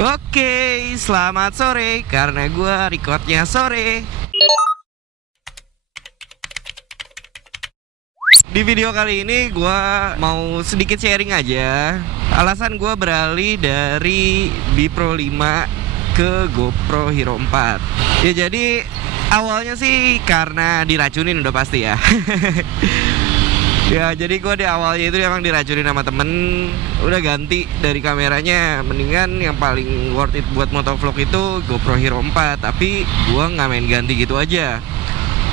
Oke, selamat sore karena gue recordnya sore. Di video kali ini gue mau sedikit sharing aja alasan gue beralih dari Bipro 5 ke GoPro Hero 4. Ya jadi awalnya sih karena diracunin udah pasti ya. Ya jadi gue di awalnya itu emang diracunin sama temen. Udah ganti dari kameranya. Mendingan yang paling worth it buat motovlog itu GoPro Hero 4. Tapi gue gak main ganti gitu aja.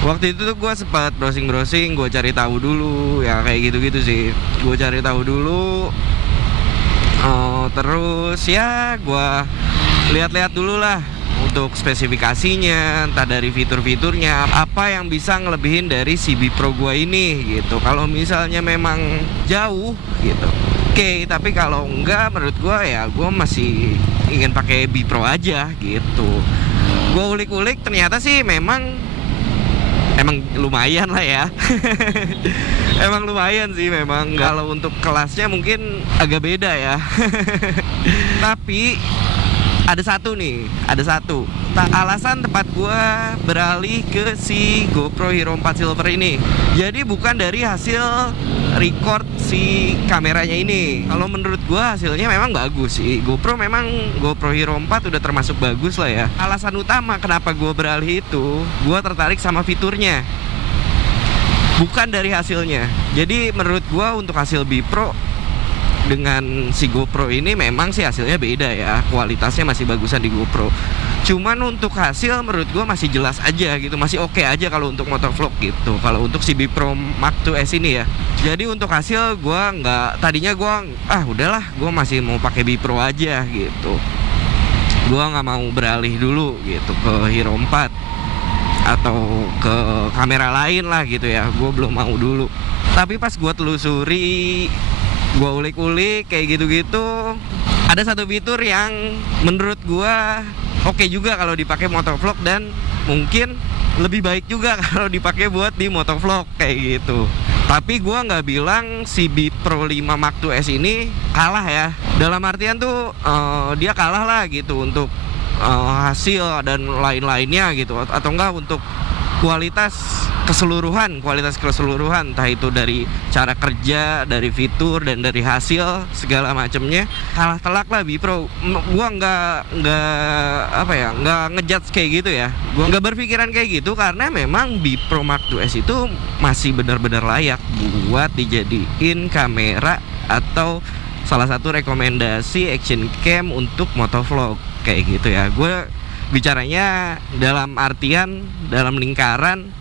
Waktu itu tuh gue sempat browsing-browsing. Gue cari tahu dulu. Ya kayak gitu-gitu sih. Gue cari tahu dulu. Terus ya gue lihat-lihat dulu lah untuk spesifikasinya, entah dari fitur-fiturnya, apa yang bisa ngelebihin dari si Bipro gua ini gitu. Kalau misalnya memang jauh gitu, oke, tapi kalau enggak menurut gua ya gua masih ingin pakai Bipro aja gitu. Gua ulik-ulik ternyata sih memang lumayan lah ya. Emang lumayan sih memang. Kalau untuk kelasnya mungkin agak beda ya. Tapi ada satu. Alasan tepat gua beralih ke si GoPro Hero 4 Silver ini. Jadi bukan dari hasil record si kameranya ini. Kalau menurut gua hasilnya memang bagus sih. GoPro Hero 4 udah termasuk bagus lah ya. Alasan utama kenapa gua beralih itu, gua tertarik sama fiturnya, bukan dari hasilnya. Jadi menurut gua untuk hasil Bipro dengan si GoPro ini memang sih hasilnya beda ya. Kualitasnya masih bagusan di GoPro. Cuman untuk hasil menurut gue masih jelas aja gitu. Masih oke aja kalau untuk motovlog gitu. Kalau untuk si Bipro Mark 2S ini ya. Jadi untuk hasil gue tadinya gue udahlah, gue masih mau pakai Bipro aja gitu. Gue nggak mau beralih dulu gitu ke Hero 4 atau ke kamera lain lah gitu ya. Gue belum mau dulu. Tapi pas gue telusuri, gue ulik-ulik kayak gitu-gitu, ada satu fitur yang menurut gue oke juga kalau dipakai motovlog, dan mungkin lebih baik juga kalau dipakai buat di motovlog kayak gitu. Tapi gue nggak bilang si Bipro 5 Mark 2S ini kalah ya. Dalam artian tuh dia kalah lah gitu untuk hasil dan lain-lainnya gitu, atau enggak untuk kualitas keseluruhan, entah itu dari cara kerja, dari fitur, dan dari hasil segala macamnya. Kalah telak lah Bipro. Gua nggak ngejudge kayak gitu ya. Gua nggak berpikiran kayak gitu karena memang Bipro Mark 2S itu masih benar-benar layak buat dijadiin kamera atau salah satu rekomendasi action cam untuk motovlog kayak gitu ya. Gue bicaranya dalam artian, dalam lingkaran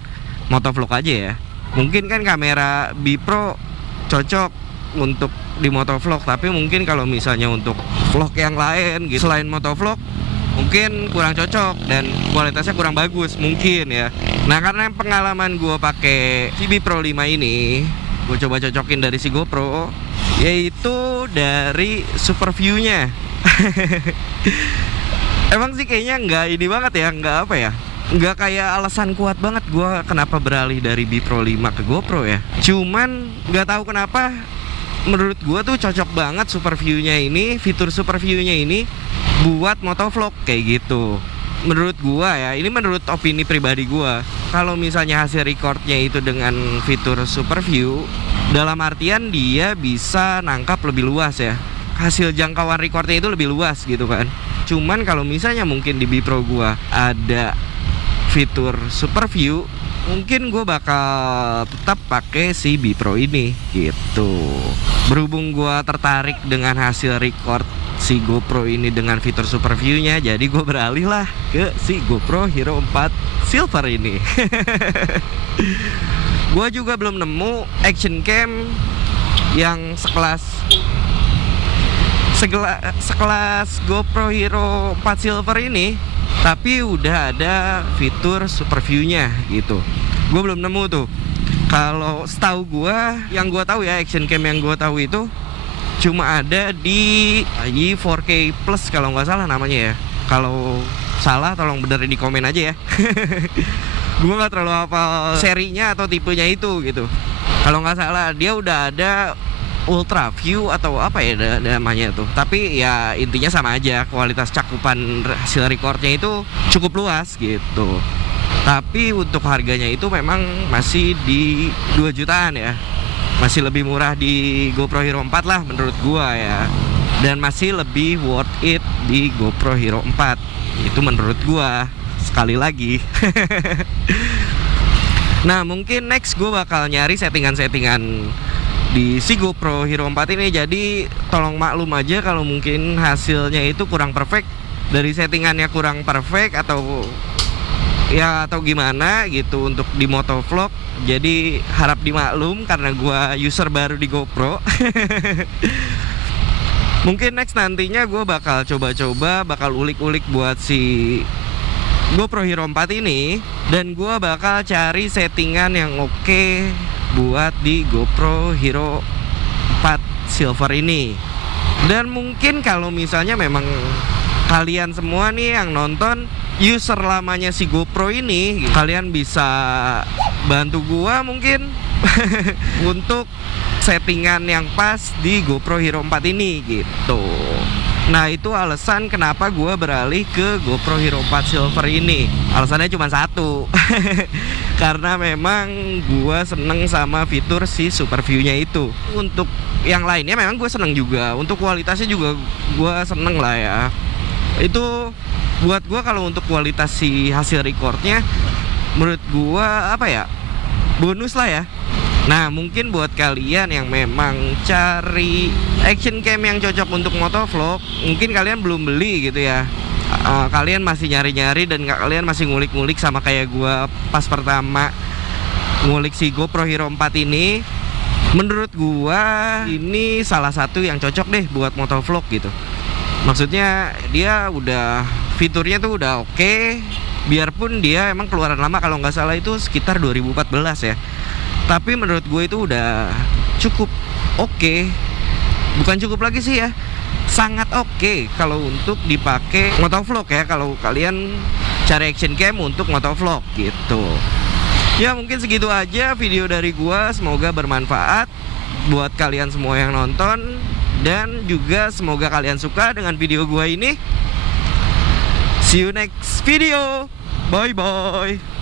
motovlog aja ya. Mungkin kan kamera Bipro cocok untuk di motovlog, tapi mungkin kalau misalnya untuk vlog yang lain gitu, selain motovlog, mungkin kurang cocok dan kualitasnya kurang bagus mungkin ya. Nah karena pengalaman gue pakai si Bipro 5 ini, gue coba cocokin dari si GoPro, yaitu dari super view-nya. Emang sih kayaknya nggak kayak alasan kuat banget gue kenapa beralih dari Bipro 5 ke GoPro ya. Cuman nggak tahu kenapa menurut gue tuh cocok banget super view-nya ini, fitur super view-nya ini buat motovlog kayak gitu. Menurut gue ya, ini menurut opini pribadi gue, kalau misalnya hasil recordnya itu dengan fitur super view, dalam artian dia bisa nangkap lebih luas ya. Hasil jangkauan recordnya itu lebih luas gitu kan. Cuman kalau misalnya mungkin di Bipro gua ada fitur super view, mungkin gue bakal tetap pakai si Bipro ini gitu. Berhubung gue tertarik dengan hasil record si GoPro ini dengan fitur super view-nya, jadi gue beralih lah ke si GoPro Hero 4 Silver ini. Gue juga belum nemu action cam yang sekelas GoPro Hero 4 Silver ini, tapi udah ada fitur super view-nya gitu. Gue belum nemu tuh. Kalau setahu gue, yang gue tahu ya, action cam yang gue tahu itu cuma ada di 4K Plus kalau nggak salah namanya ya. Kalau salah tolong benerin di komen aja ya. Gue nggak terlalu hafal serinya atau tipenya itu gitu. Kalau nggak salah dia udah ada Ultra View atau apa ya namanya tuh. Tapi ya intinya sama aja, kualitas cakupan hasil recordnya itu cukup luas gitu. Tapi untuk harganya itu memang masih di 2 jutaan ya. Masih lebih murah di GoPro Hero 4 lah menurut gua ya. Dan masih lebih worth it di GoPro Hero 4. Itu menurut gua. Sekali lagi. Nah, mungkin next gue bakal nyari settingan-settingan di si GoPro Hero 4 ini. Jadi tolong maklum aja kalau mungkin hasilnya itu kurang perfect, dari settingannya kurang perfect atau gimana gitu untuk di motovlog. Jadi harap dimaklum karena gue user baru di GoPro. Mungkin next nantinya gue bakal coba-coba, bakal ulik-ulik buat si GoPro Hero 4 ini, dan gue bakal cari settingan yang oke buat di GoPro Hero 4 Silver ini. Dan mungkin kalau misalnya memang kalian semua nih yang nonton user lamanya si GoPro ini, kalian bisa bantu gue mungkin untuk settingan yang pas di GoPro Hero 4 ini gitu. Nah, itu alasan kenapa gue beralih ke GoPro Hero 4 Silver ini. Alasannya cuma satu. Karena memang gue seneng sama fitur si Super View-nya itu. Untuk yang lainnya memang gue seneng juga. Untuk kualitasnya juga gue seneng lah ya. Itu buat gue kalau untuk kualitas si hasil recordnya, menurut gue apa ya, bonus lah ya. Nah, mungkin buat kalian yang memang cari action cam yang cocok untuk motovlog, mungkin kalian belum beli gitu ya. Kalian masih nyari-nyari dan kalian masih ngulik-ngulik sama kayak gua pas pertama ngulik si GoPro Hero 4 ini. Menurut gua ini salah satu yang cocok deh buat motovlog gitu. Maksudnya dia udah, fiturnya tuh udah oke. Biarpun dia emang keluaran lama, kalau nggak salah itu sekitar 2014 ya. Tapi menurut gue itu udah cukup oke. Bukan cukup lagi sih ya, sangat oke kalau untuk dipakai motovlog ya. Kalau kalian cari action cam untuk motovlog gitu. Ya mungkin segitu aja video dari gue. Semoga bermanfaat buat kalian semua yang nonton. Dan juga semoga kalian suka dengan video gue ini. See you next video. Bye bye.